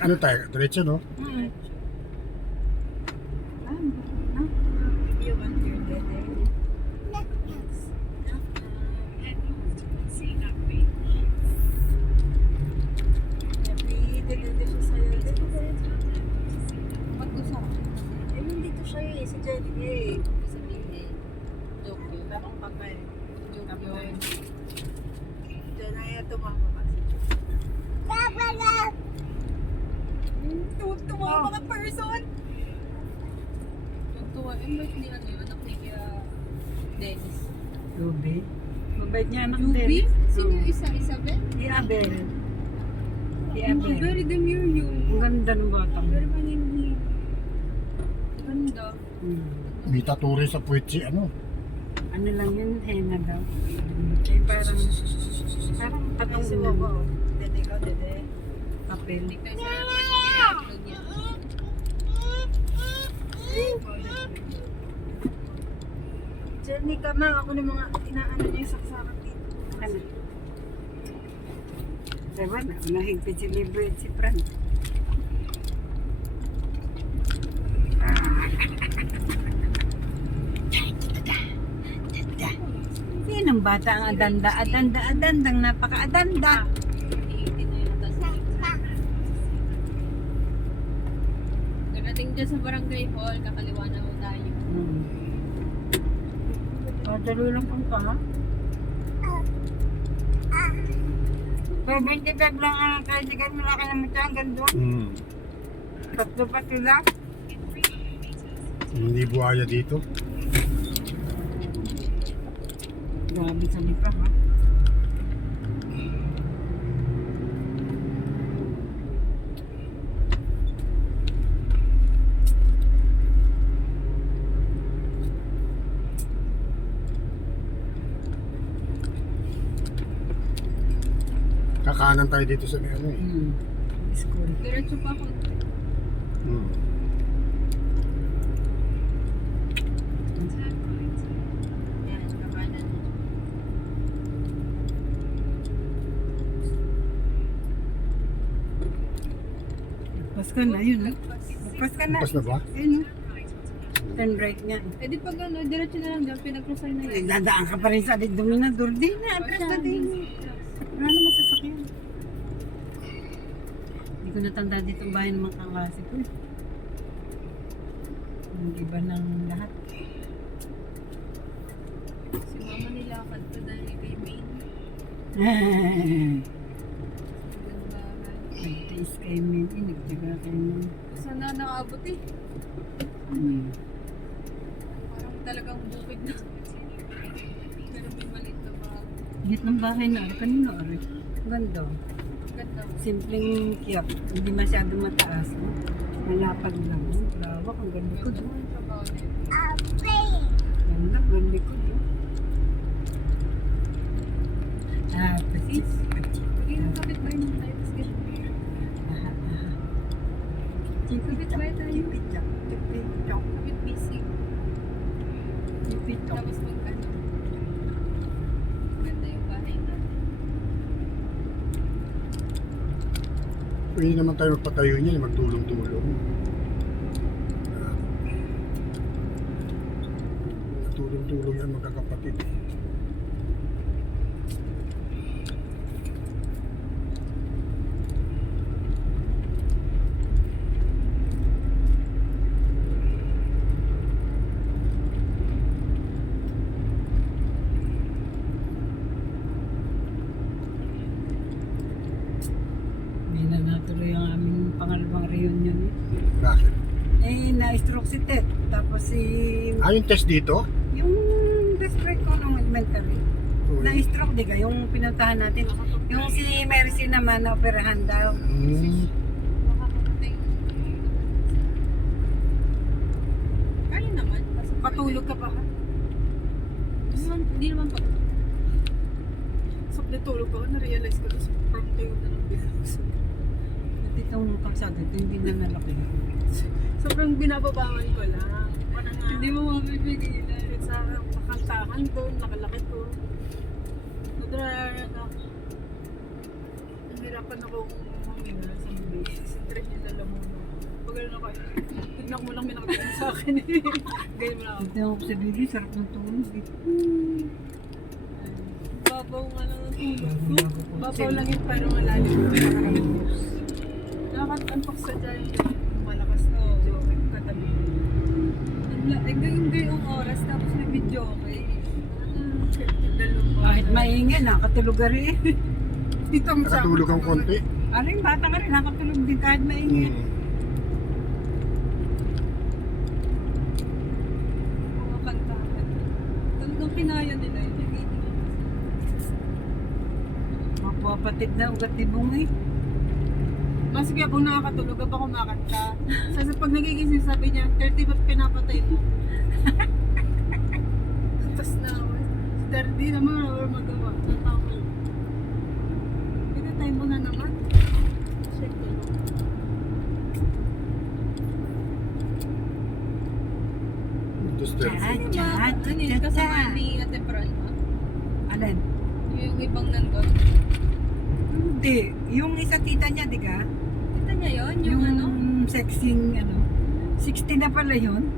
Ano tayo? Diretso, no? You want your dede? Dede siya sa'yo. Dede. Ba't gusto ko? Eh, nandito siya eh. Si Jenny eh. Sabihin, joke yun. Lakong papa eh. Joke yun. Diyan na yan tumama pa si Tuwa mga person! Tuwa, ba't ni ano yun? Anak ni Kira Dennis. Ruby. Mabait niya anak Ruby? din. Sino yung isa? Isabel? Si Abel. Si Oh, Abel. very demure yun. Ang ganda ng batang. Very manimhi. Ganda. May tattoo rin sa puwet si ano. Ano lang yun, henna daw. Eh, parang Ay, patong si Wawa oh. Dede ka, dede. papel. Tignan sa pag niya. Jenny ka ma, ako ng mga inaano niya yung saksakan dito. Ano? Diba na, nahigpit si Libre at si Fran. Sinong bata ang adanda, adandang napaka-adanda. Iitin niya yung tas. Darating dyan sa barangay hall, kakaliwa na ho tayo. Padalo lang kung ka, ha? 75 lang ang tricycle, malaki naman siya hanggang doon. Tatlo pa sila. Hindi buhaya dito. Grabe sa lipa, ha? Kakanan tayo dito sa may ano eh. School. Diretso pa ako. Yan, kakanan. Pas ka na, yun, ha? Pas ka na. Pas na ba? Ayun, turn right nga. Eh di pag ano, diretso na lang dyan, pinag-crossan na yun. Dadaan ka pa rin sa ating dominador. Di na, atras na din. Wala naman sasakyan. Hindi ko natanda dito ang bahay ng mga kaklase ko. Ang iba ng lahat. Si mama nilakad pa dahil kay Maine. Ganda. Nagtiis kay Min. Nagtiga kay Min. Saan na nakaabot eh? Parang talagang bukid na. Pero may maliit na bahay. Hit ng bahay na. Kanino ari? Ganda. Ganda. Simpleng kiyap. Hindi masyado mataas. No? Malapad lang. Lawak. Ang ganda ko. Ano yung trabaho na yun? Ganda. Ganda ko. Patis. Magiging kapit ba yun tayo? Tapos ganun. Kapit ba tayo? Kapit busy. Tapos mag ano. Ganda yung bahay natin. Pwede naman tayo magpatayo niya, magtulong-tulong. Tulong-tulong yan magkakapatid. Hindi na natuloy ang aming pangalawang reunion. Bakit? Eh, na-stroke si Ted. Tapos si... Yung test dito? Yung best friend ko nung elementary. Na-stroke, di ka? Yung pinuntahan natin. Yung si Mercy naman na operahan daw. Makakarating. Kaya naman. Kasi Patulog ka pa ha? Hindi naman pa. So, natulog ako, na-realize ko na sobrang tayo na ng bilang. At itong kalsada, ito hindi na nalaki. Sobrang binababangan ko lang. Parang nga, Hindi mo mapipigilan. sa pakantahan doon, nakalaki ko. Nahirapan akong huminga sa base. okay. Tignan mo lang may nakatingin sa akin eh. Ganyan mo lang ako. Tignan ko sa baby, sarap ng tulog eh. Babaw nga lang ang tulog ko. Babaw lang yun pero malalim. Nakakatampak sa dyan yung malakas na joke katabi. Gayong oras tapos may video okay. Kahit maingay, nakatulog ka rin. Dito ang Nakatulog ang konti. Aring bata ka rin, nakatulog din kahit maingay. Mga kantahan. Talagang kinaya nila yun. Mapapatid na ugat ni Bungi. Mas sige, kung nakakatulog ka pa kumakanta. Sa pag nagigising sabi niya, 30 ba't pinapatay mo? Tapos na ako. 30 naman, or magawa. Natawag. Pinatay mo na naman. Check ko lang. Just there. Ano yun? Kasama ni Ate Pralma. Alin? Yung ibang nandun. Hindi. Yung isa tita niya, di ka? Kita niya yun? Yung ano? Sexing, ano. 60 na pala yun.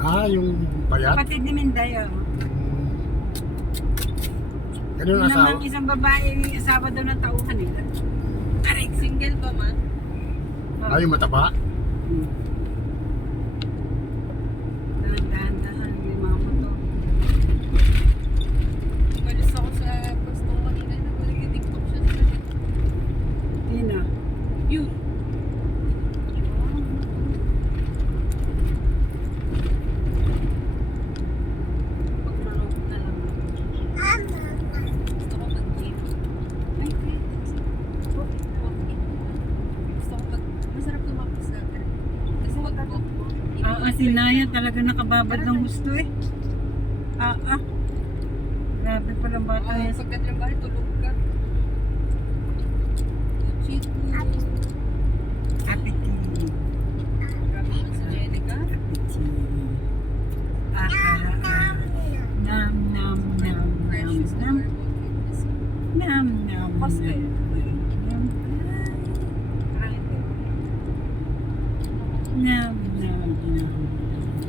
Ah, yung payat. Kapatid ni Minday, oh. Ganun Yung ang asawa. namang isang babae, yung asawa daw ng tauhan nila. Aray, single pa man. Ah, yung mataba. Dahan-dahan, may mga motor. Umalis ako sa posto ko kanina. Nag-tiktok siya sa akin. Tina. Yun. Pag-road na lang. Gusto ko mag-game. Ay, gusto ko masarap lumapis sa akin. Kasi wag ko. Si Naya talaga nakababad ng gusto eh. Grabe pala bata yan. Pagkat ng bahay, tulog ka. Cheat mo. Apiti. Grabe naman si Jenica. Apiti. Nam, nam, nam, nam, Precious na nam. her goodness. Nam, nam, Paske. nam. Nam, nam, nam,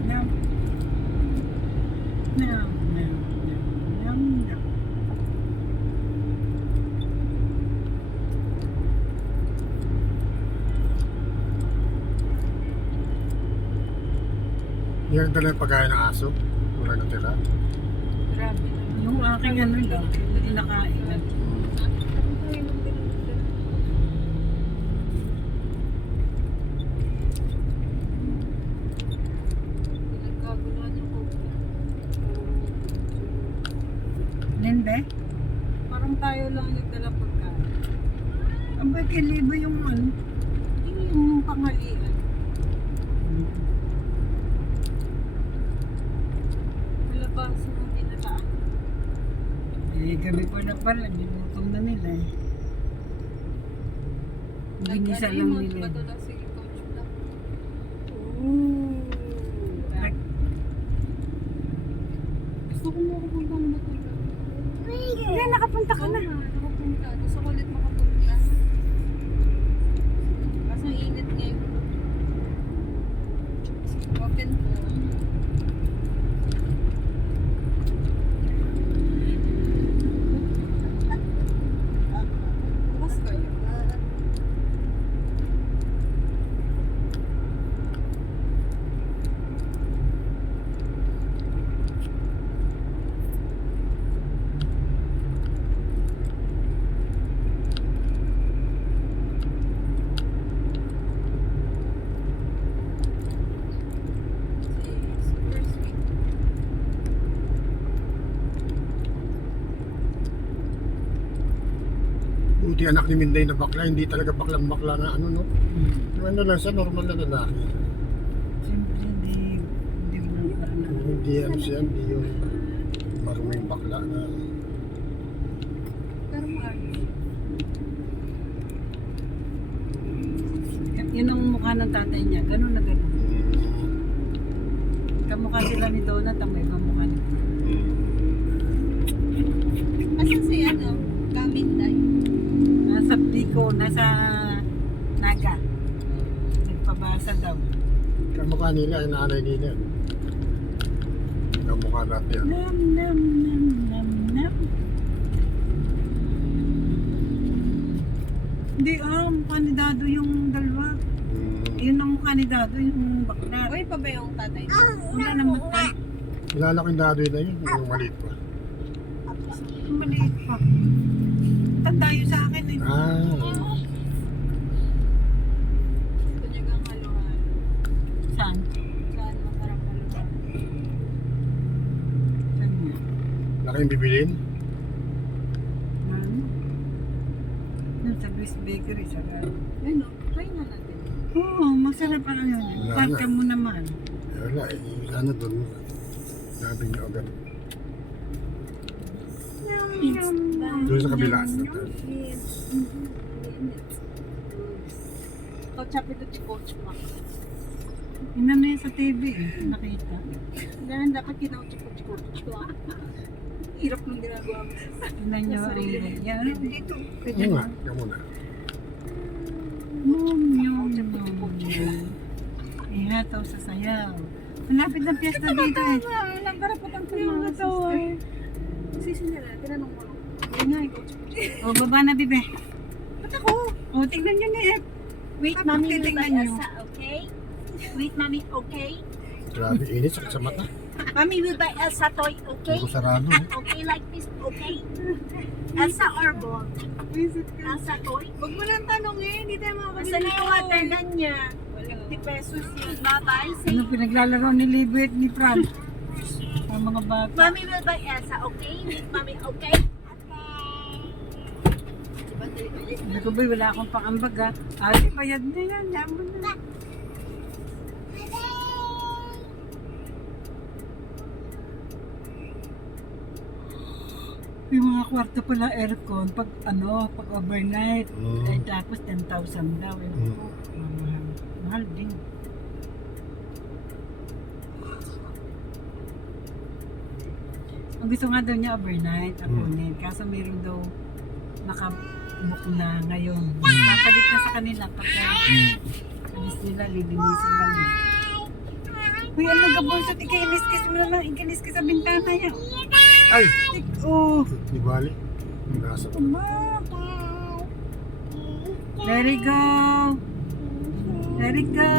nam. Nam, nam, nam, nam. Yung dala yung pagkain ng aso. Wala na tira. Grabe na. Yung aking ano lang, hindi nakain. Pinagkaguluhan yung hope niya. Nende? Parang tayo lang nagdala pagkain. Ang ba kilibo yung ano? Hindi yung pangalian. Malabasan ng dinataan. Gabi pa na pala, nilutom na nila eh. Ginisa lang nila. Bato lang si Coach Black. Ooh. Gusto ko mo pupuntang matulog. Kaya nakapunta ka na. Nakapunta. Gusto ko ulit makapunta. Kaso ang init ngayon. Open po. Bukas kayo. Super sweet. Buti anak ni Minday na bakla. Hindi talaga baklang bakla na ano, no? Yung ano lang siya, normal na lalaki. Siyempre hindi mo lang parang Hindi ano siya, hindi yung maruming bakla na. Pero maayos. Yun ang mukha ng tatay niya, ganun na ganun. Kamukha sila ni Donat, ang may kamukha ni Asan si ano? Kaminday. Nasa Pico, nasa Naga. Nagpa pabasa daw. Kamukha nila, ay nanay nila. Kamukha natin yan. Nam, nam, nam, nam, nam. Hindi, kandidato yung dalawa. Yun ang kandidato, yung bakla. Uy, pa ba yung tatay? Wala naman tayo. Ilalaking dadoy na yun, yung maliit pa. Maliit pa. Tanda yun sa akin eh. Gusto niya gang halo-halo. Saan? Saan masarap halo-halo? Saan niya? Laking bibilin. Ano? Yung sa Luis Bakery, sarap. Ano? Try na natin. Oo, masarap ang yun. Wala Parka na. mo naman. Wala, sana doon. Sabi niyo agad. Doon sa kabila. Kau itu coach mak. Inano yun sa TV eh, nakita. Ganun dapat kinauchik-coach ko. Hirap ng ginagawa mo. Tinan niyo rin. Yan, dito. Ano nga, yan muna. Ihataw sa sayaw. Malapit ng piyesta dito eh. Walang karapatan ko Yung katawa eh. Sisi nila, tinanong mo. Yan nga, coach-coach. O, baba na, bibe. Ba't ako? O, tignan niyo ni Ep. Wait, Bakit mommy will titignan buy niyo? Elsa, okay? Wait, mommy, okay? Grabe, init sa mata. Mommy will buy Elsa toy, okay? Hindi ko sarado. Eh. Okay, like this, okay? Elsa or ball? Elsa toy? Huwag mo lang tanongin, hindi tayo makakabili. Basta na yung water gun niya. 50 pesos yun. Bye-bye. Ano pinaglalaro ni Libo at ni Fran? Ang mga bata. Mommy will buy Elsa, okay? Wait, mommy, okay? Sabi ko ba, wala akong pangambag ha. Ay, bayad na yan. Yaman na. Yung mga kwarto pala aircon, pag pag overnight, ay tapos 10,000 daw. Mahal. Mahal din. Ang gusto nga daw niya overnight, apunin. Kaso meron daw nakabook na ngayon. Papalit na sa kanila pagka alis nila, lilinisin lang yun. Uy, ano ka po? Ikinis-kis mo naman. Ikinis-kis sa bintana yan. Ay! Oh! Di bali. Nasa pa. Let it go! Let it go!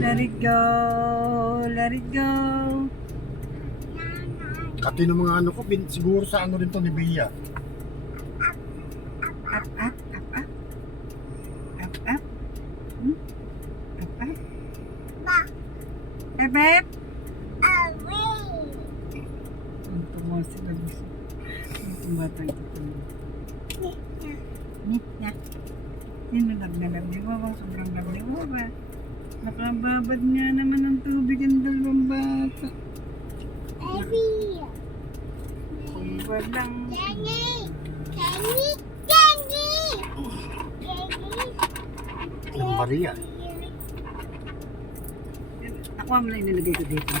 Let it go! Let it go! Kati ng mga ano ko, siguro sa ano rin to ni Bea. Up, up, up, up. Up, up. Hmm? Up, up. Bep, bep. Ang tumawa sila gusto. Ang tumatay ito. Niya. Sino nagnalag ni Wawa? Sobrang lag ni Wawa. Nakababad nga naman ng tubig ang dalawang bata. Walang... Yung Maria. Nakuha mo lang yung nilagay ko dito.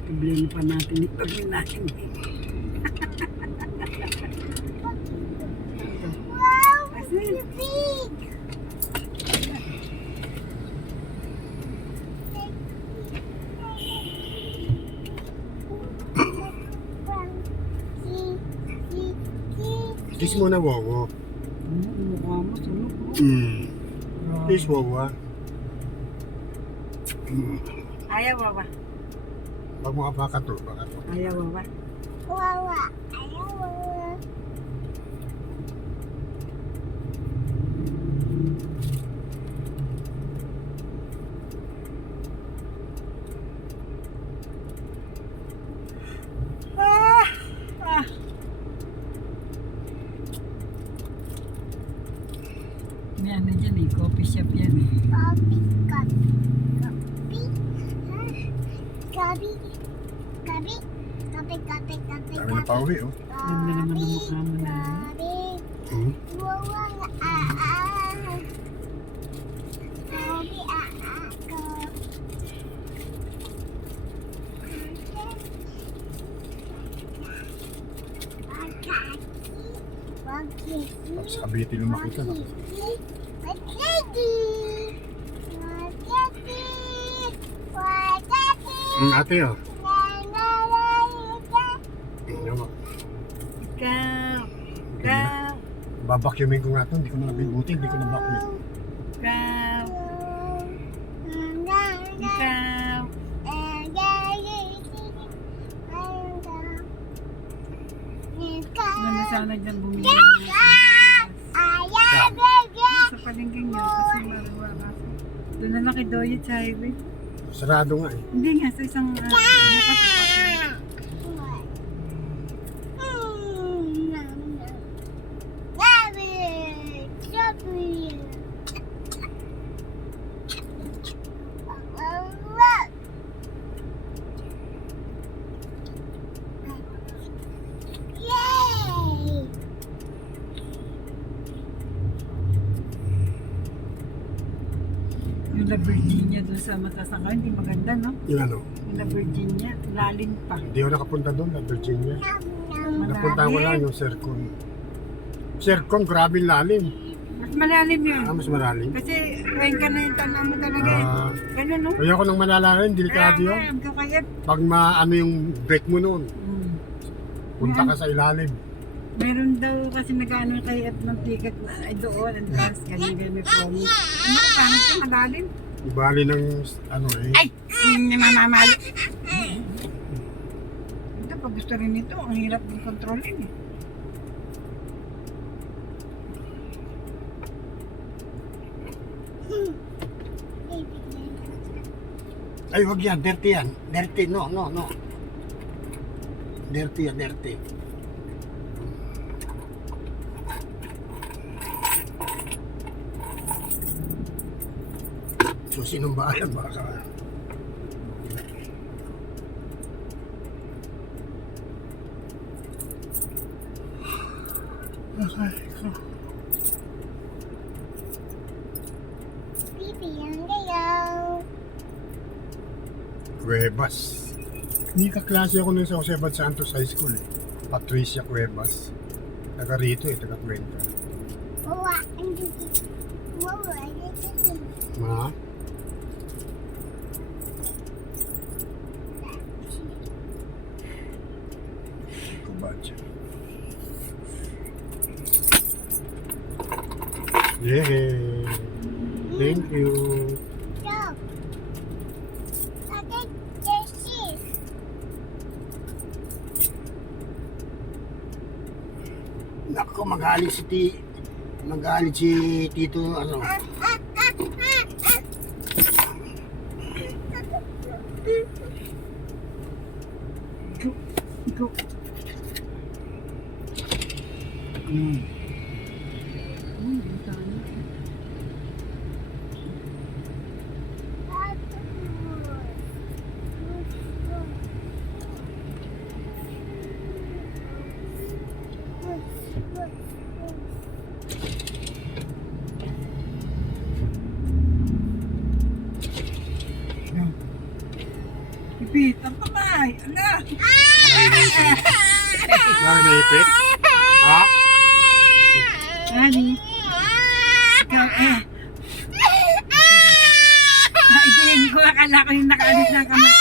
Problema pa natin ito. Natin. Wow, Asin. big! Kiss mo na, Wawa. Mukha mo, sunog mo. Kiss, Wawa. Ayaw, Wawa. Wag mo ka baka to. Ayaw, Wawa. Wawa, ayaw, wawa. May ano dyan eh, coffee shop yan eh. Dami na pauwi, oh. Ganda naman ang mukha mo na. Tapos sa Cavite lumaki ka. No? Ate oh. Tingnan mo. Ikaw. Ikaw. Babakyumin ko nga ito. Hindi ko na nabibuti. Hindi ko na vacuum. Ikaw. Ikaw. Ano sana dyan bumili ng sa palengke niyo kasi mariwala. Doon na lang kay Doyet sa highway. Sarado nga eh. Hindi nga, sa isang bukas. Yung La Virginia doon sa mataas ng hindi maganda, no? Yung ano. Yung La Virginia, lalim pa. Hindi ako nakapunta doon na Virginia. Napunta ko lang yung Sercon. Sercon, grabe lalim. Mas malalim yun. Mas malalim. Kasi ka na yung tanong mo talaga eh. Ganun, no? Kaya ako nang malalalim, delikado yun. Kaya, Pag maano yung break mo noon, punta ka sa ilalim. meron daw kasi nag-ano kay at ng ticket na ay doon, advance, ganyan, may promise. Ano, pangit ka, malalim. Ibali ng ano eh. Ay! Hindi mamamali. Ito, pag gusto rin ito, ang hirap din kontrolin eh. Ay, wag yan. Dirty yan. Dirty. No. Dirty yan. Dirty. So, sinong bayan baka? Okay. Cuevas. Hindi kaklase ako nun sa Josebat Santos High School eh. Patricia Cuevas. Taga rito eh, taga Cuenca. Ma? Kubacha. Yay! Thank you. Nako, magalit si Tito, ano. Ikaw. Ipit, ang kamay! Ala! Naipit? Ha? Ani? Ikaw eh! Naitingin ko, akala ko yung nakaalis ng kamay.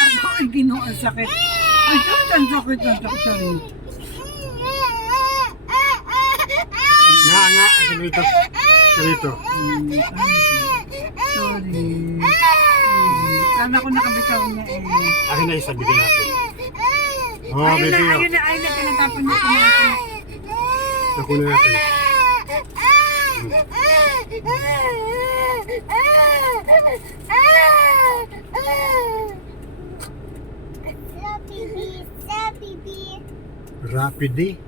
Ako ay ginoo, ang sakit. Ay, ang sakit. Nga, ganito. Ganito. Sorry. Sana ko nakabitaw niya eh. Akin na isa, bigyan natin. Oh, Ayun baby. na, tinatapon niya kumain. Nakunin natin. Rapid eh.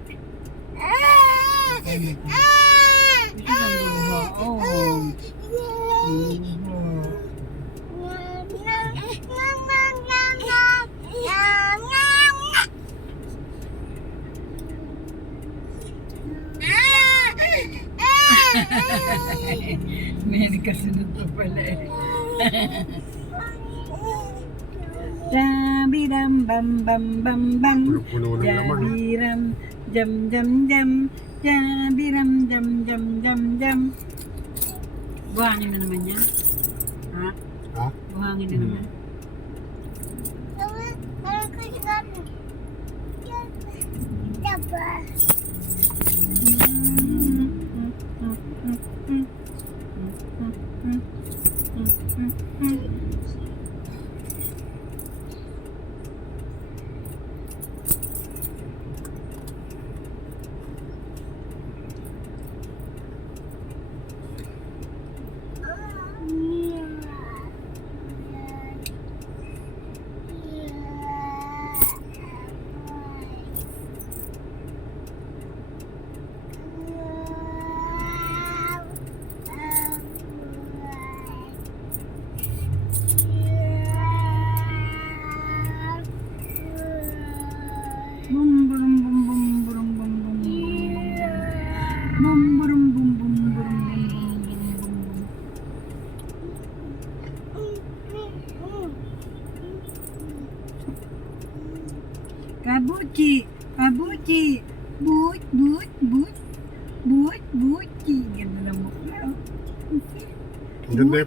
Ito lang luha. Oh. May kasunod pa pala eh. Dabi Jabiram bam bam bam bam. Punong-puno ng laman. Jabiram jam jam jam. Jabiram jam jam jam jam. Buhangin na naman yan. Ha? Ha? Buhangin na naman. Bum burum bum bum burum bum bum bum burum bum bum burum bum bum bum. Kabuci, kabuci, but, but, but, but, buci. Ganda ng mukha. Oh. Ganda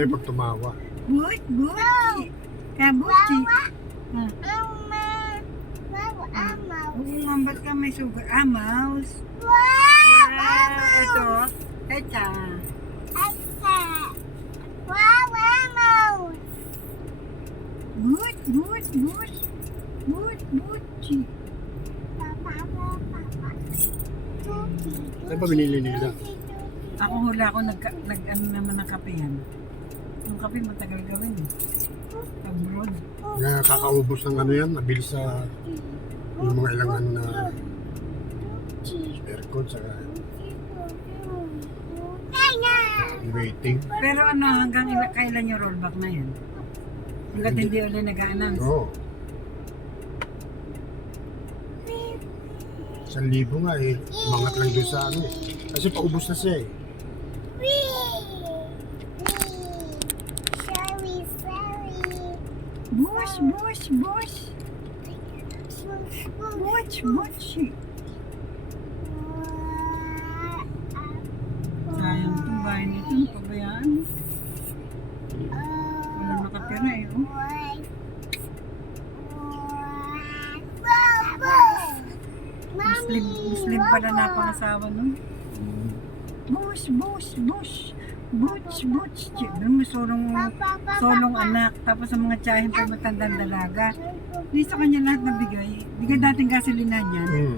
yung pag tumawa. But, buci. Kabuci. Oo, ba't ka may sugar? Mouse. Ito. Ito. But, but, but. But, buci. Ano ba binili nila? Ako hula ako nag-ano naman ng kape yan. Yung kape matagal gawin eh. Abroad. Kaya kakaubos ng ano yan, nabilis sa yung mga ilang ano na aircon sa waiting. Pero ano, hanggang kailan yung rollback na yan? Hanggat hindi ulit nag-a-announce. Oo. 1,000 nga eh. Umangat lang doon sa ano eh. Kasi paubos na siya eh. Bush, bush, bush. Bush, bush. Sayang itong bahay nito. Pabayaan. Wala nakatira eh. Oh. Muslim pala na pangasawa nun. Bush, bush, bush. Butch, butch. Doon may solong anak. Tapos ang mga tiyahin pa matandang dalaga. Di sa kanya lahat nabigay. Bigay dating gasolina niyan.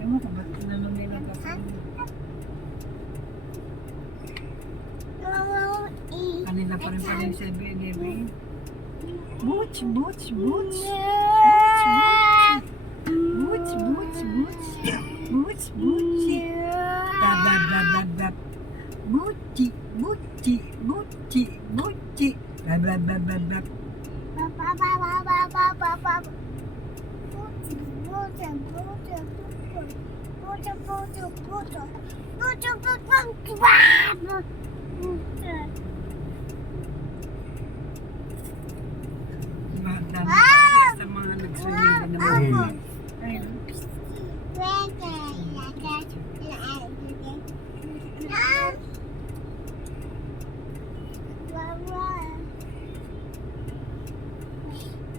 Ewan ko ba't tinanong nila gasolina. Kanila pa rin pala yung 7-Eleven. Butch, butch, butch. Butch, butch, butch. Butch, butch. Dab. Buci, buci, buci, buci. Bab. Sa mga nag-swimming din naman. Ayun.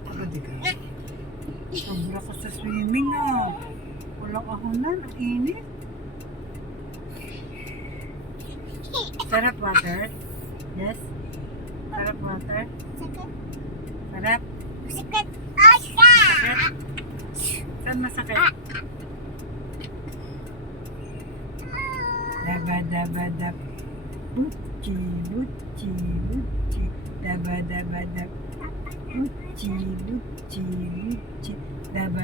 Pagod ka. Sobra ko sa swimming ah. Walang ahonan, ang init. Sarap water? Yes? Sarap water? Sarap? Sakit? Saan masakit? Dab. Buci, buci, buci. Dab. Buci, buci, buci. Dab.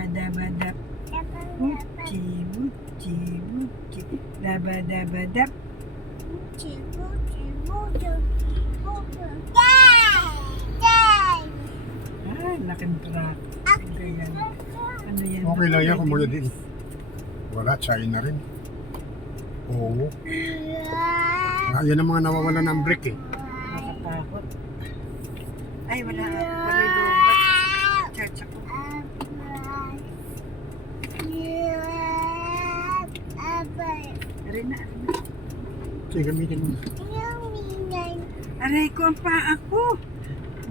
Buci, buci, buci. Dab. Ah, laking truck. Ganyan. Ano yan? Okay lang yan kung muna din. Wala, China rin. Oo. Yan ang mga nawawala ng brick eh. Nakatakot. Ay, wala yung lubat. Church ako. Aray na. Sige, gamitin mo. Aray ko ang paa ko.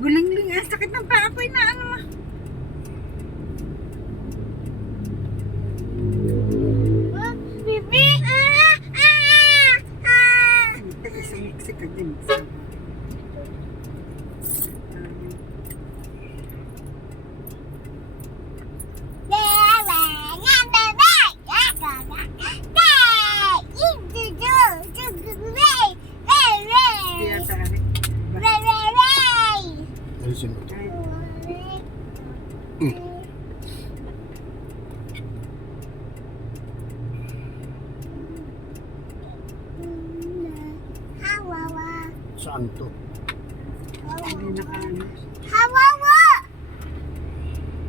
Guling-ling. Ang sakit ng paa ko. Inaano mo. Bibi! Teka, sumiksik ka din. Hindi yata aray. Ayusin mo ito. Saan to? Hindi nakaano. Hawawa!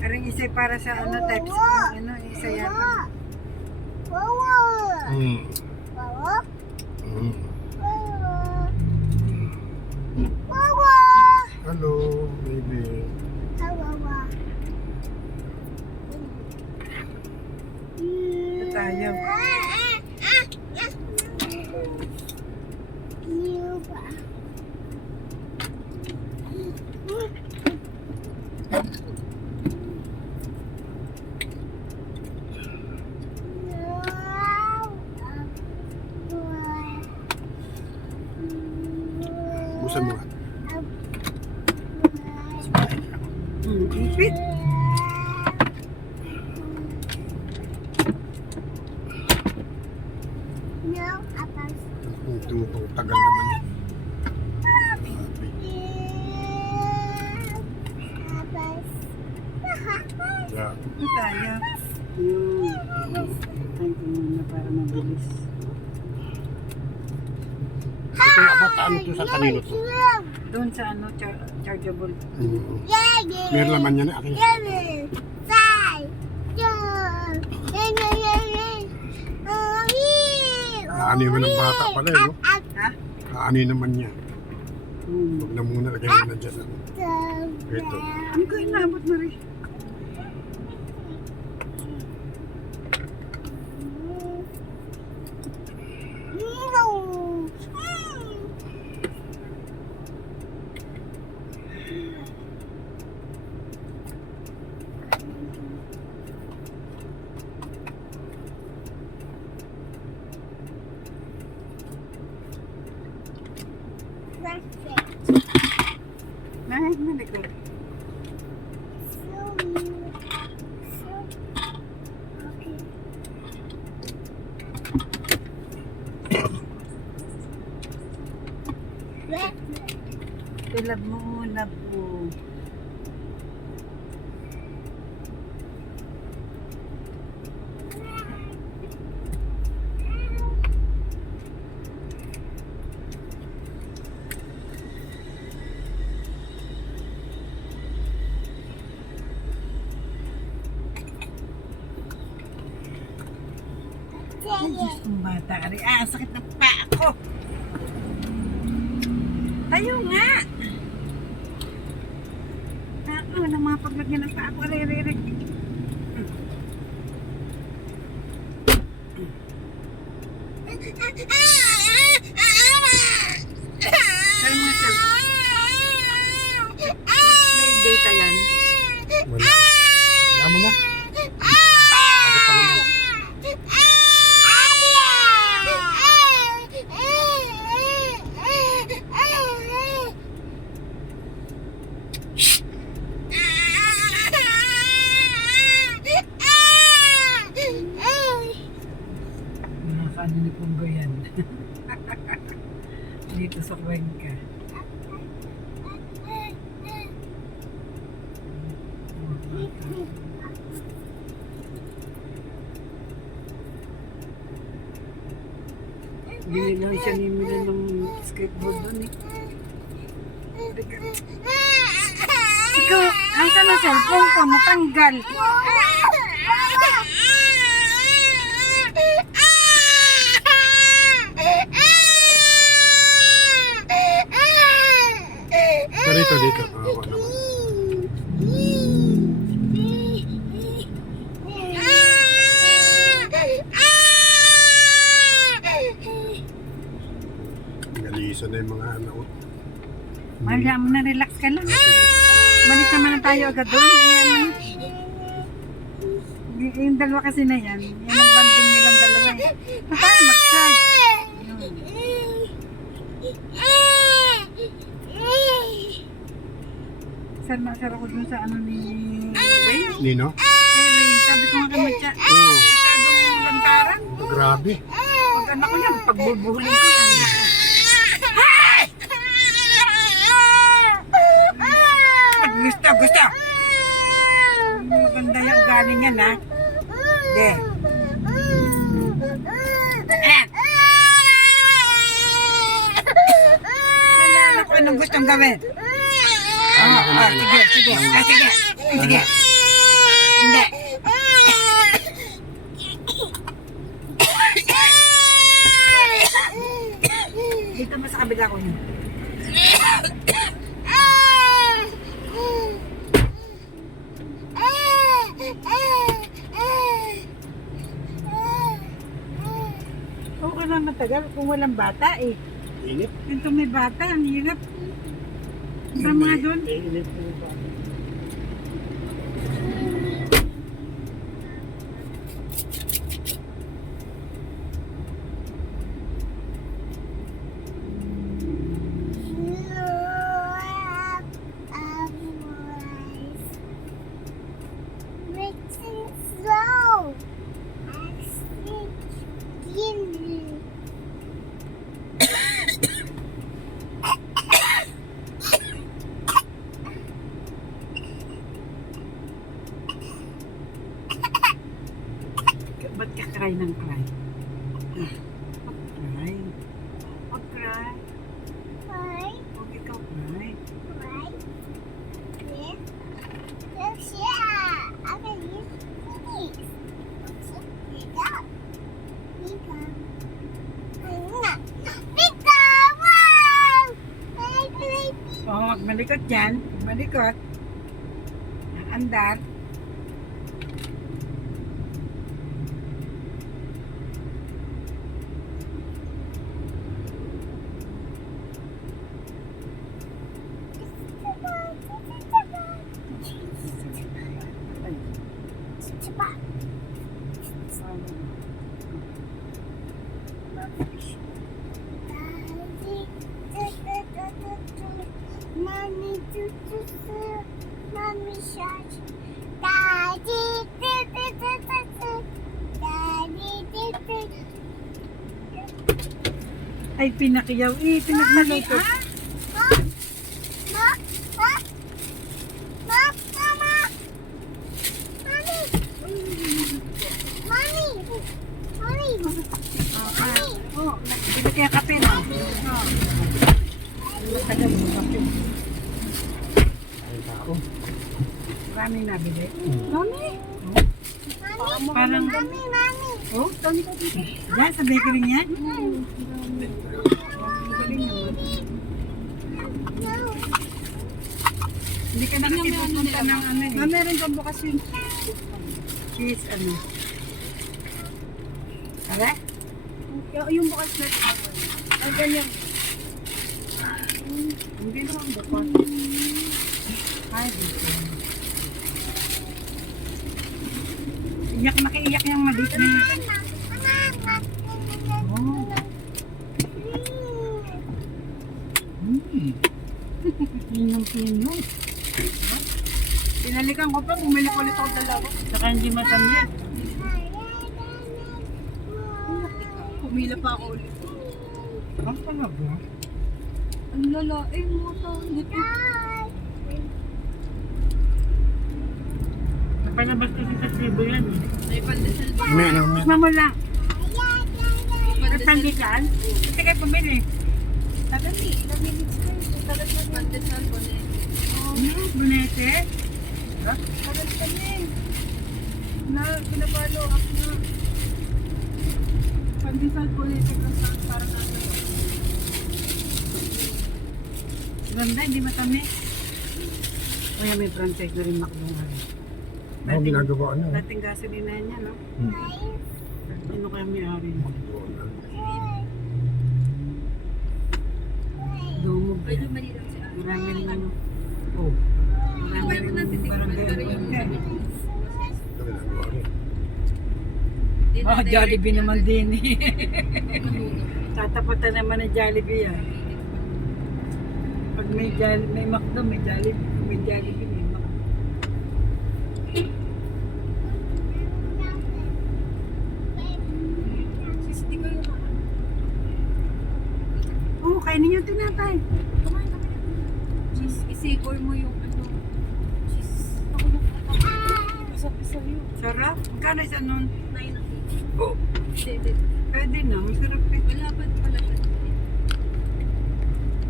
Aray isa para sa ano types. Ano isa yata. Wawa! Hmm. Wawa? Hmm. Wawa! Hello, baby. Hawawa. Ito tayo. Busan mo nga. Ipit. Ito, pang tagal naman yan. Yeah. Ito tayo. Tayo ko muna para mabilis. Ito yung abataan ito sa kanino to. Doon sa ano, chargeable. Meron laman yan akin. Aanin mo ng bata pala eh, no? Ha? Aanin naman niya. Hmm. Huwag na muna, lagay mo na dyan. Ito. Ano ko inabot mo rin? Nahit na likod. Tulab mo muna po. Ay, Diyos kong bata. Ari, sakit ng paa ko. Tayo nga. Ako, nang mga paglagyan ng paa ko. Ari. Sabi mo siya. May data yan. Wala. Wala mo na. Aga pa naman. Nakakaano ni Punggo yan. Dito sa Cuenca. Binilang siya ni Mila ng skateboard doon eh. Ikaw, asan na cellphone ko? Matanggal. Dito. Wag naman. na yung mga ano. Mahal mo na, relax ka lang. Balik naman na tayo agad doon. Yan. Yung dalawa kasi na yan. Yan ang banding nilang dalawa eh. Paano mag-charge? Saan makasar ako dun sa ano ni Ray? Nino? Hey Ray, sabi ko nga kay Matya. Oo. Masyadong lantaran. Grabe. Pag anak ko yan, pagbubuhulin ko yan. Gusto! Maganda yung ugali niyan ha. De. Kailangan ako anong gustong gawin. Sige. Sige. Hindi. Dito mo sa kabila ko yun. Okay lang matagal kung walang bata eh. Init. Ito may bata, ang hirap. Sa mga doon. Init po ba? Ba't ka cry ng cry? Cry. Huwag cry. Huwag ikaw cry. Huwag malikot dyan. Malikot. Andar. Mommy shark, Daddy, Daddy, Ay, pinakiyaw. Pinagmaluto. Oh, bili kaya kape no? Oh. Matagal mo kape. Ay, tao. Maraming nabili. Mami! Parang... Oh, dami ka dito. Diyan, sa bakery niya? Galing naman. Hindi ka nakasipunta ng ano eh. Meron kang bukas yung Cheese ano. Tara? yung bukas na ay ganyan. Hindi naman bukas. Ay, dito. Iyak na kaiyak yung maliit na yun. Oh. Pinong-pinong. Binalikan ko pa, bumili ko ulit ako dalawa. Saka hindi matamis. Pumila pa ako ulit. Ang talaga. Ang lala, mo to. Napalabas kasi sa tribo yan eh. May pandesal ba? May ano, may... Tikman mo lang. At Pandesal. pandikan? Kasi kayo pumili. Tagami, nag-minutes ko. Tagat na pandesal ko na Bunete? tagat ka na pinapalo ako na. Pandesal ko na parang ano. Ganda, hindi matamis. O yan, may franchise na rin makdungan. Ano ginagawa ano? Dating gasolina niya, no? Ano kaya may-ari? Dumog Medyo yan. mali lang siya. Marami rin oh. Marami rin barangay. Ito ginagawa rin. Jollibee naman din eh. Tatapatan naman ng Jollibee yan. Pag may McDo, may Jollibee, may McDo. Sis, di ko yung Oo, kainin niyo tinatay. kumain kami. Sis, isipor mo yung ano. Sis, ako na masabi sa'yo. Sarap. Magkano isa nun? 9 ang Oo. Hindi. Pwede na, masarap eh. Wala pa pala siya.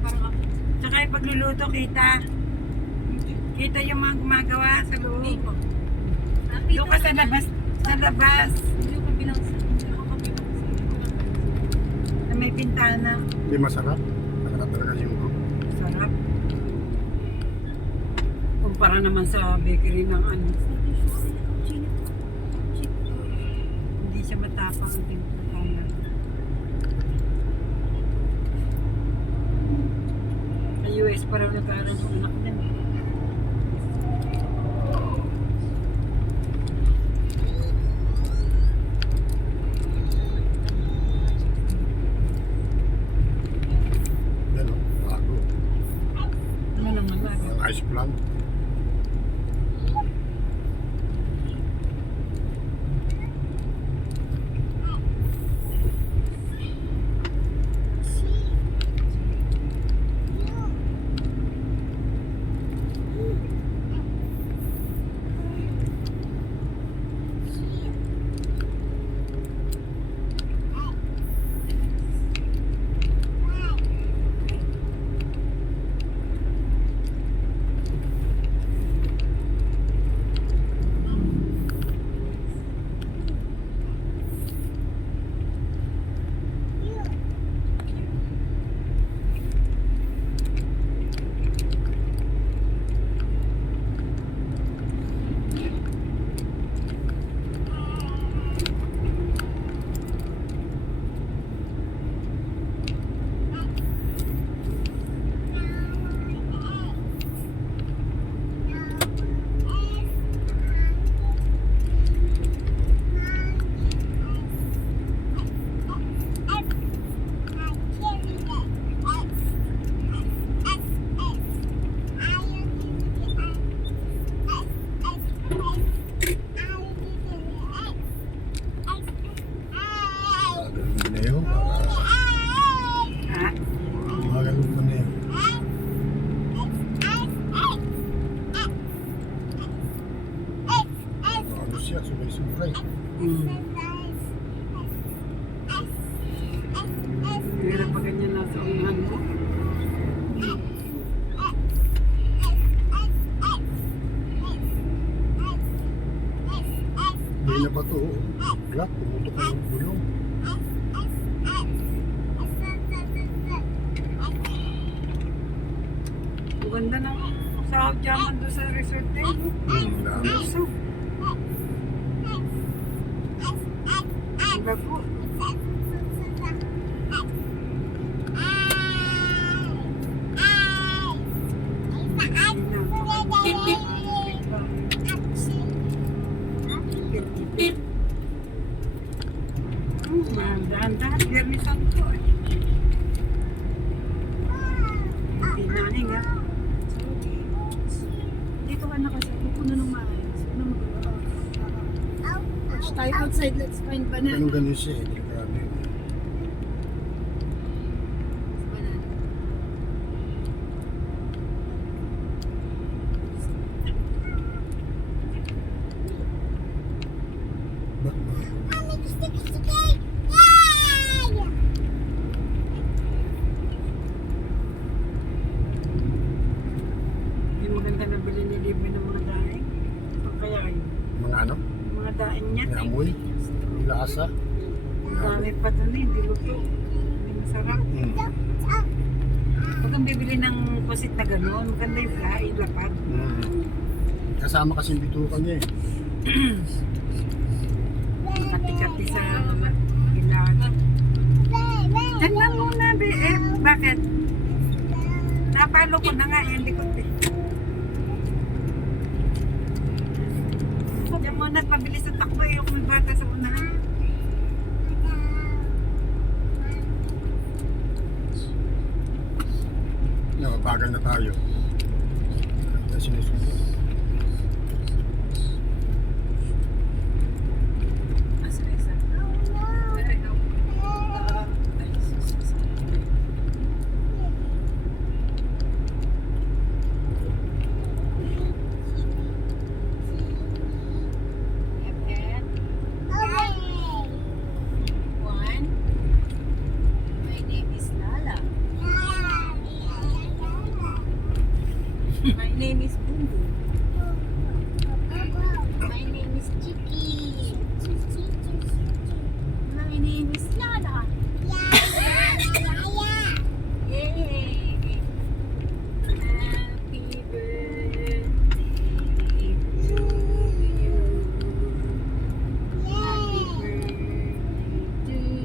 Parang ako. Tsaka yung pagluluto, kita. Kita yung mga gumagawa sa loob. Hindi mo. Doon ka sa labas. Sa labas. Hindi ko bilang sa Na may pintana. Hindi masarap. Masarap talaga yung group. Sarap. Kumpara naman sa bakery ng ano. Hindi siya matapang ang pintana. Sa US parang nag-aaral yung anak niya. Yan o, bago. Ano naman ba? Yung ice plant. Magaling na yun. Ha? Magaling na yun. Ano siya, sumay-sumay. Hirap pa ganyan nasa unahan mo. Hindi na ba ito? Black, pumutok ang gulong. Ang ganda ng sahod diamond doon sa resort eh. Dami. Gusto. Ang bago. Dahan-dahan, Biyernes Santo eh. Hindi naning ha. Dito ka na kasi, pupuno ng maayos. Ano magawa? Watch tayo outside, let's find banana. Ganun siya eh. Grabe. Ba't ba? Yung maganda na bili ni Libre ng mga daing. Saan kaya yun? Mga ano? Mga daing niya. May amoy? May lasa? Ang dami pa doon eh, hindi luto. Hindi masarap. Huwag kang bibili ng pusit na gano'n. Maganda yung fly, lapad. Kasama kasi yung bitukan niya eh. Kati-kati sa ilaga. Diyan lang muna, be. Eh, bakit? Pinapalo ko na nga eh, likod eh. Diyan muna at mabilis at takbo eh, kung may bata sa unahan. No, bagal na tayo. Sinusunod. Asa na isa? Ay, no. Ay, sus. One. My name is Lala. My name is Bungo. My name is Chicky. My name is Lala. Yay! Happy birthday to you. Happy birthday to you.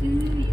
To you.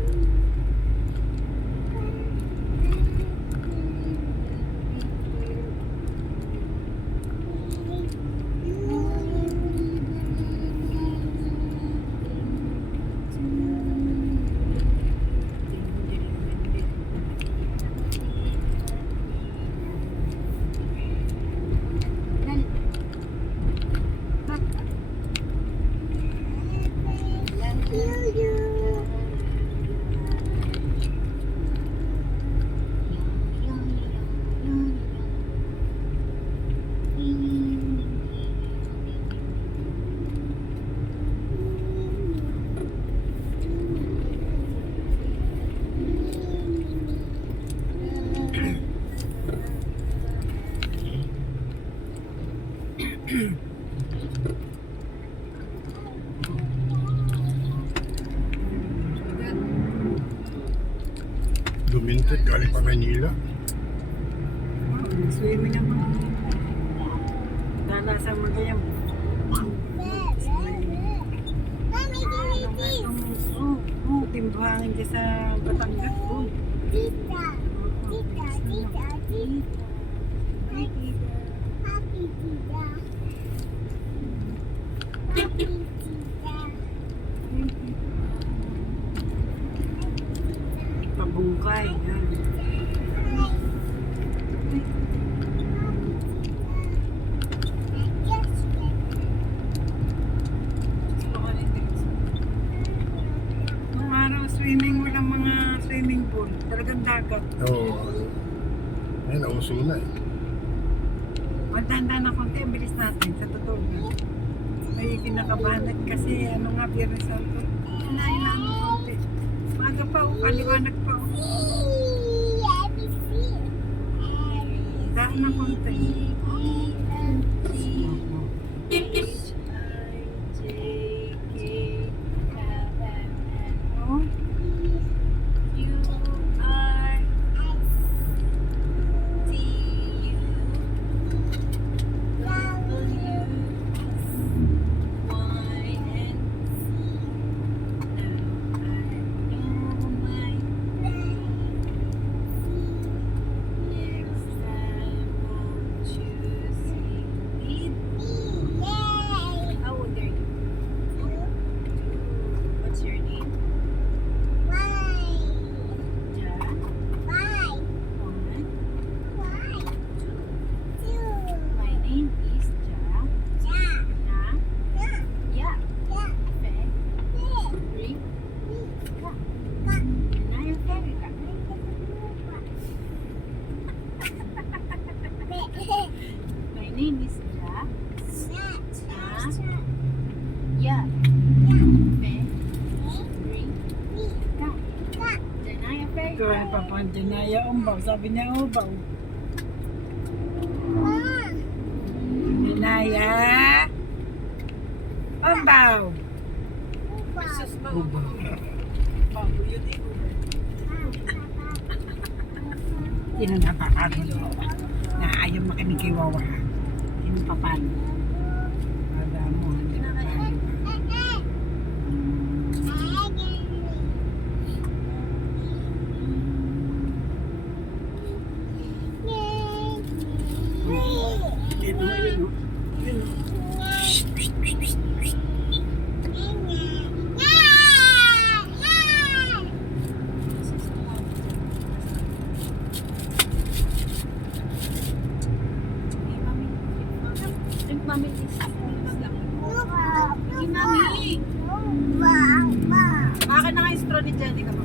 Luminted, galing pa Manila. Swimming naman. Dala sa mga yan. Timbuhangin dyan sa Batangas. Pabungkay. Yan. Nung araw swimming, walang mga swimming pool. Talagang dagat. Oo. Ayun, nauso na eh. Magdanda na konti, ang bilis natin sa totoo na. May kinakabahan kasi ano nga, Biyernes Santo. Hinailan mo konti. Maga pa o, kaliwanag pa o. Daan na konti. Oh, What's your name? My name is Ja. Na. Yeah. Fe. Ri. Ka. Na yung fairy ka. My name is Ja. Na. Yeah. Fe. Ri. Ka. Janaya fairy ikaw ay papandyan na yung umbaw. Sabi niya umbaw. Naya. Umbaw. Sus, ma. Umbaw. Bago yun eh. Sino napakagulo? Na ayaw makinig kay Wawa. Sino papalo? Wala mo. Hindi na tayo. Drink mami this. Hey, mami. Akin na nga yung straw ni Jenny ka ba?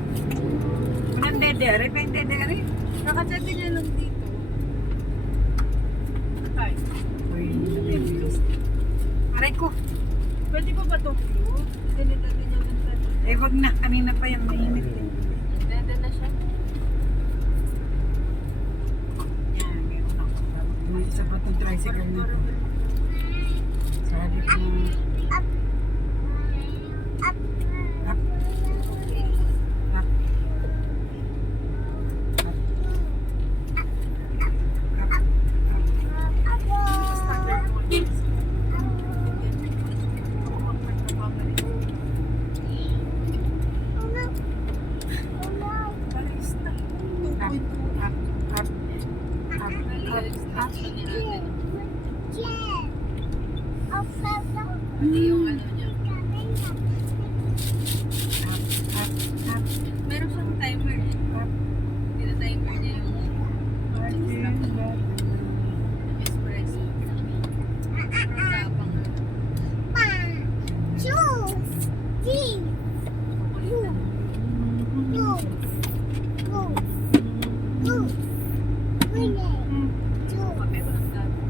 Walang dedere, pa yung dedere. Kakachati niya lang dito. Ay, Uy, aray ko. pwede pa ba ito? Ganito din yung ganito. Eh, wag na. Kanina pa yung mainit. Dede na siya. Yan, meron ako. May isa pa itong tricycle nito. Sabi ko, up. Up. Up. Hindi yung ano niya. Meron siyang timer eh. Tina-timer niya yung espresso. Tapang kape ko ng tapos.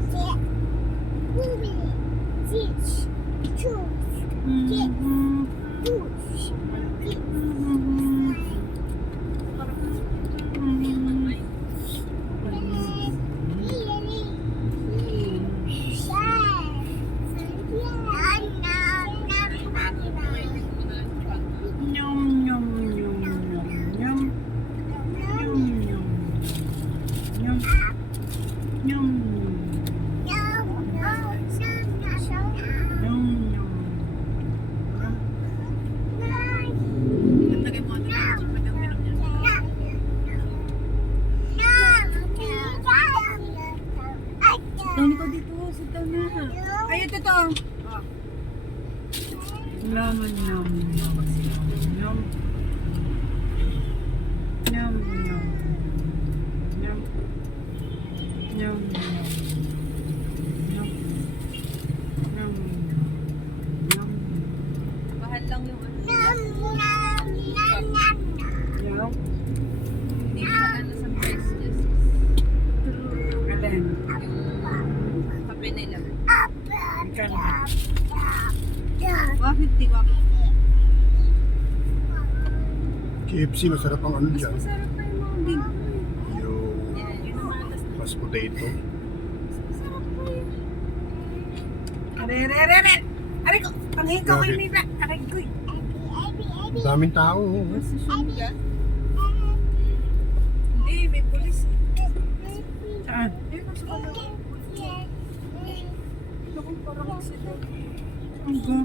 Lagay mo ito na pag ang minom niya. Tawag ko dito, sitaw na. Ay, ito to. Yum, yum, yum, yum. Yum, yum. Yum. Yum, yum. Yum. Yum. Yum. Mahal lang yung ano. Yum. Hindi siya ano sa price niya. Alin? Yung kape nila. Ikan na. 150, 150. KFC, masarap ang ano Mas dyan. masarap pa yung mga big. Yung Yan, yun ang malas na. mashed potato. Mas masarap pa yun. Are. Aray ko. Panghin ko kay Bakit? Nita. Aray ko. Ang daming tao. oh. Mas susunod. Hindi, may pulis. Saan? Eh, mas wala. Naku, parang accident. Ang go.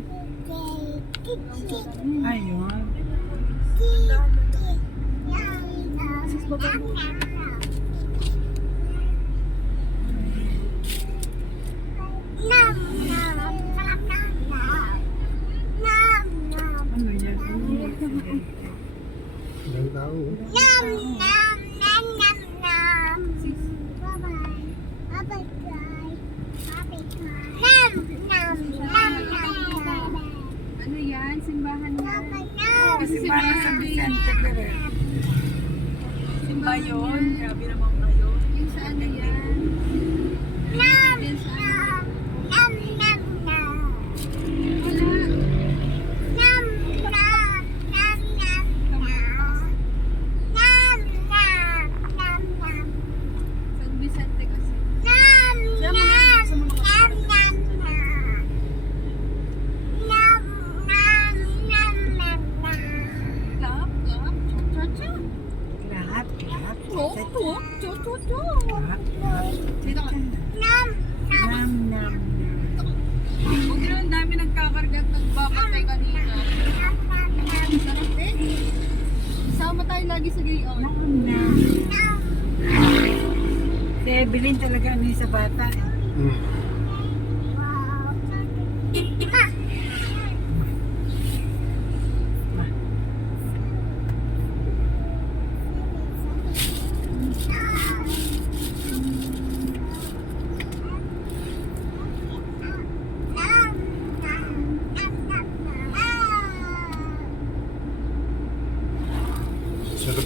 Ayun. Sis, baba mo. Ano yan? Daming tao. oh. Ano yan? Simbahan yan. Kasi para sa Vicente Pérez. Simba yun. Grabe naman kayo. Yung sa ano yan? Yan sa ano? San Vicente kasi. Clap, clap. Cha-cha-cha. Lahat. Tok, tok, tok, tok, tok. Dito ka. Nam. Huwag na ang dami nagkakarga at nagbabantay kanina. Sarap eh. Sama tayo lagi sa gayon. Nam. Si Evelyn talaga ano yung sa bata. Mm.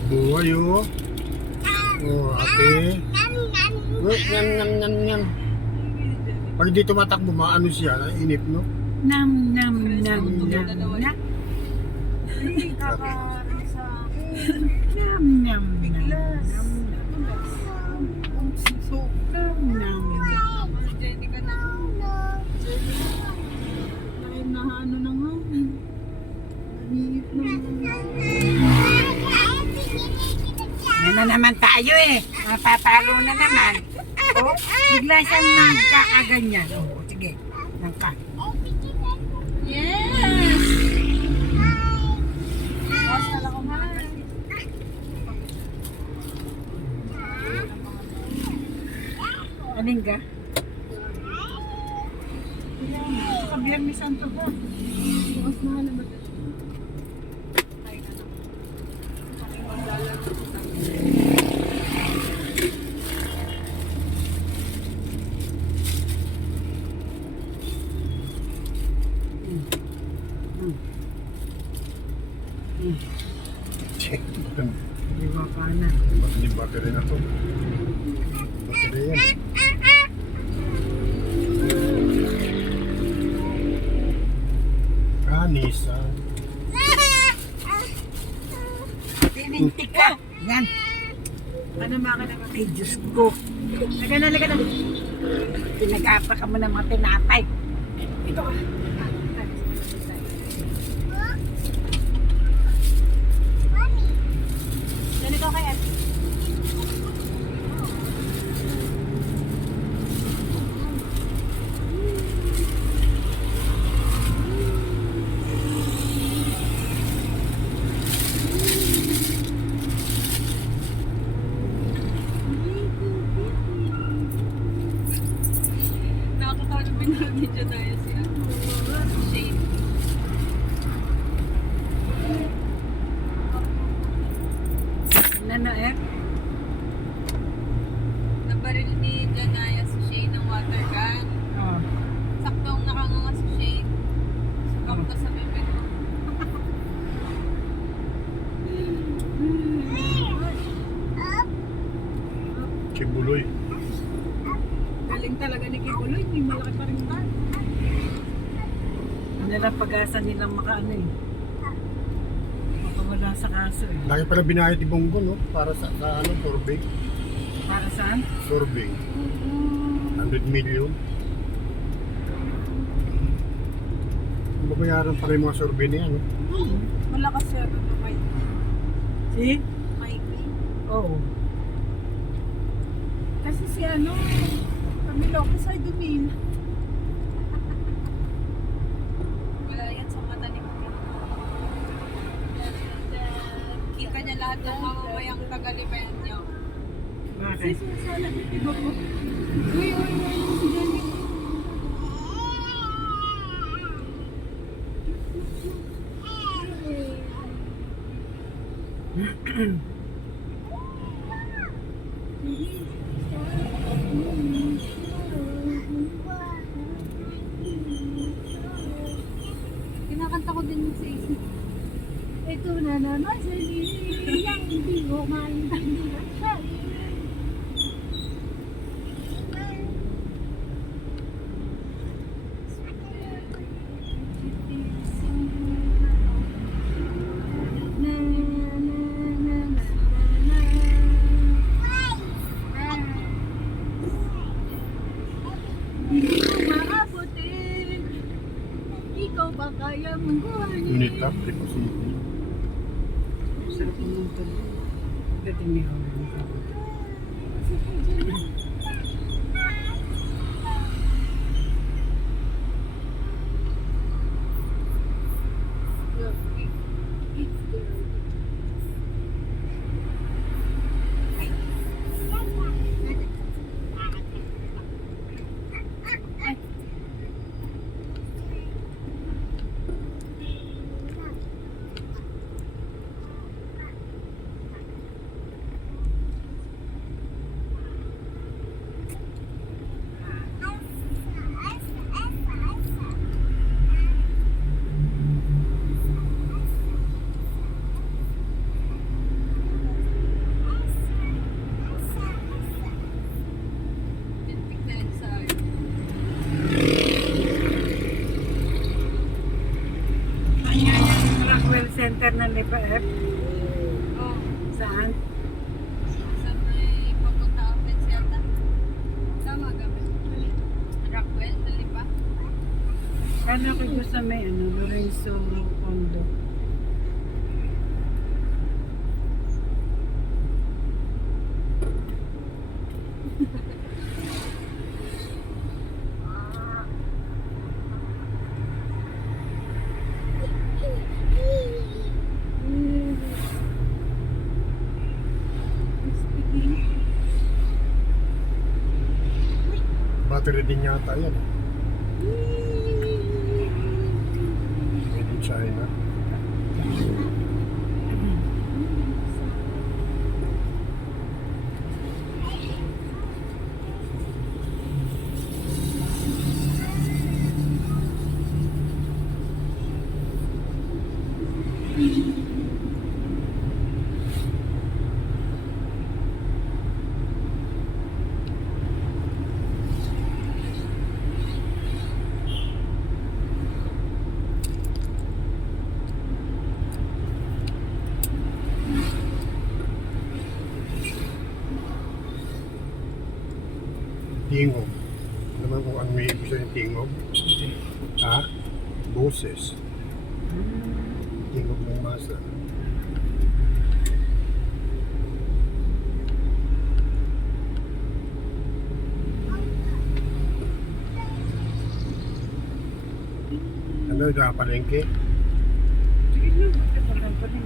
Buhay oh. Oh, ate. Oh, yan. Pag di tumatakbo, maano siya, inip, no? Nam. Na. Ay, kakaroon sa akin. Nam. Biglas. Nam. Jenny ka na. Dahil nahano na nga. Nanihip na Yan na naman tayo eh. Mapapalo na naman. Oh, bigla siyang nagkakaganyan. Oh, sige. Nangka. Yes! Bawas na lang ako mga Aling ka? Kabilang ni Santo ba? bawas na lang. Check. Diba ka na? Yung battery na to. Battery yan. Nissan. Tinintik ka. Yan. Panama ka naman. Ay, Diyos ko. Laga na. Pinag-apa ka mo ng mga tinapay. Ito. Ganito kay Ate. Nakakatawa na pinag-video tayo siya. Shane. Ano eh? Nabaril ni Janaya si Shane ng water gun. Oh. Saktong nakanganga si Shane. Sukap na sa bebe ko. Kibuloy. Galing talaga ni Kibuloy. Hindi malaki pa rin tayo. Ano lang pag-asa nilang makaano eh. Makawala sa kaso eh. Lagi pala binayad ni Bongo, no? Para sa ano, survey. Para saan? Survey. 100 million. Babayaran pa rin mga survey niya, no? Malakas siya ito kay Si? Mikey. Oo. Kasi si ano, Camilo, kasi ay dumil. Wala yan sa mata ni Mami. Kita niya lahat ng mamamayang tagalipan niyo. Bakit? Sana, iba po. Uy, si Jenny. Kinakanta ko din sa isip. Ito na naman sa yang hindi ko maintindihan. Maabutin, ikaw ba kaya mong buhayin? Unit up, deposit. Sarap naman ito. Dating niyo. center ng Lipa F. Oh, Saan? sa may papunta Apex yata. Tama gabi. Rockwell, dali ba? Kala ko doon sa may Lorenzo Condo. Battery din yata yan. Made in China. Tingog. Naman kung ano may ibig sabihin tingog. Ha? Boses. Tingog ng masa. Ano yung nakapalengke? Sige lang, bakit walang pa rin?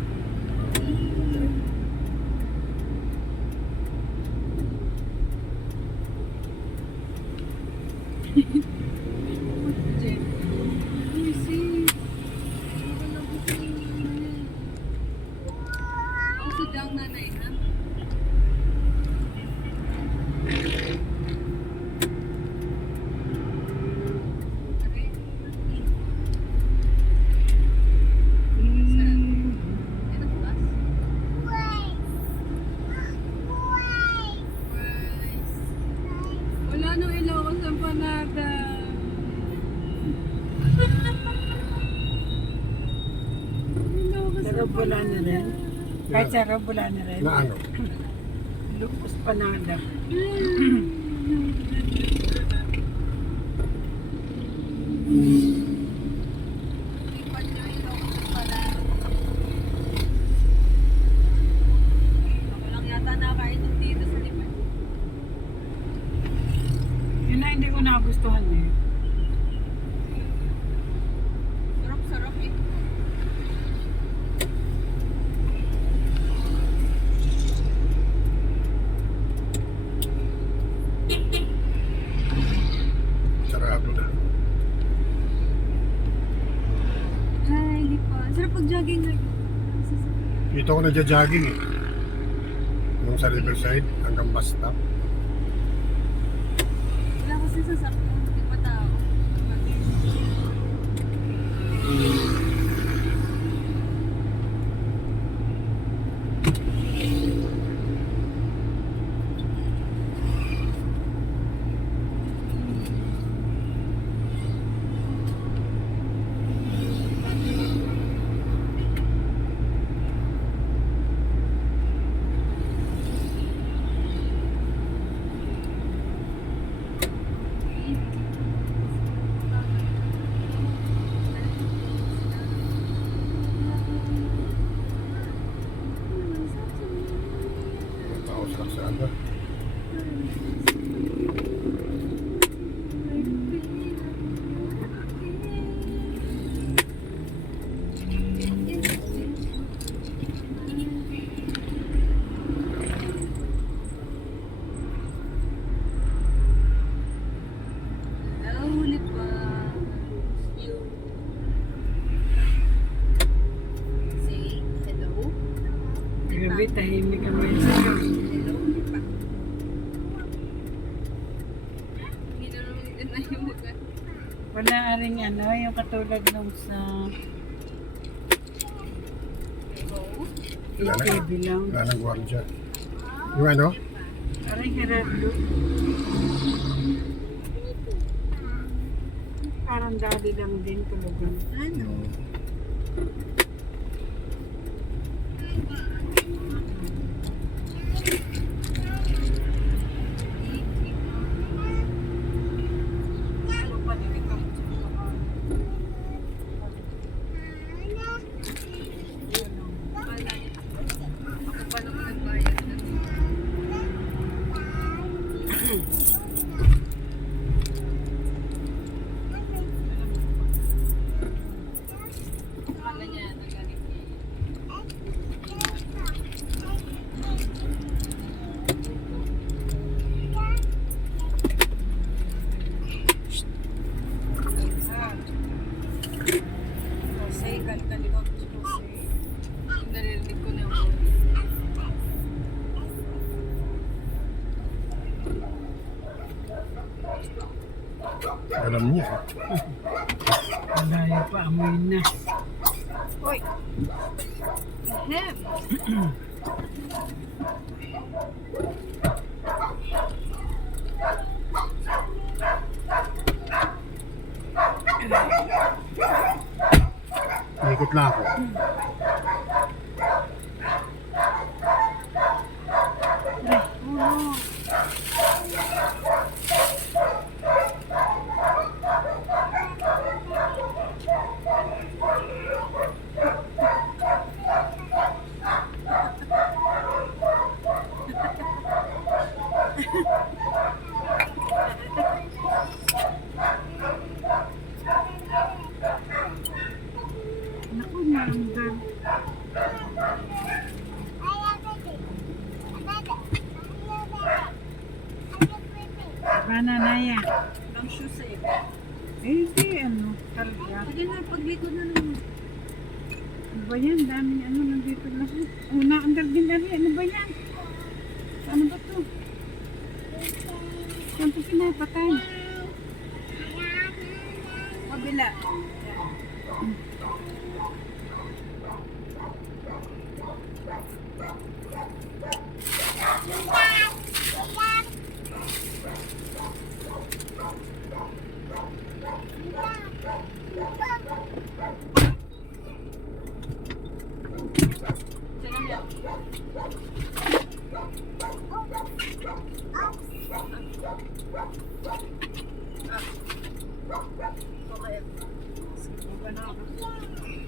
Jen. Ay, see. Wala ko sa ang sudang nanay, ha? Are. Ano ba? Rice. Wala nang ilaw ko sa panada. Sa Rob wala na rin. Kahit sa Rob wala na rin. Na ano? Lupos panada. Lipat nyo ilaw ko sa panada. Ako lang yata nakainom dito sa lipat. Yun na hindi ko nagustuhan eh. Sarap-sarap eh. Sarado na. Ay, hindi pa. Sarap pag-jogging ngayon. Dito ako nagja-jogging eh. Nung sa Riverside hanggang bus stop. Wala kasi sasakyan. Hindi pa tao. Mga tao sa kalsada. Huli pa. You. Say hello. Gabi tahimik ang mga sa'yo. Hello, lipa. Hindi na naman din na yung mukha. Wala rin yung katulad nung sa Hello. Wala na. AKB lang. Wala nang gwardiya. Yung ano? Parang Gerardo. Parang dali lang din tulugan. Ano? Alam niya. Malayo pa, amoy na. Uy. Ahem. Ikot lang ako. Naku, naramdam. Paano, Naya? Ang shoes eh. Eh, di, ano, talaga. Sige na, paglikod na naman. Ano ba yan? Daming ano, nandito lahat. Oh, naandar din ali. Ano ba yan? Ano ba to? Saan ito pinapatay? Kabila. Sige, ba na ako?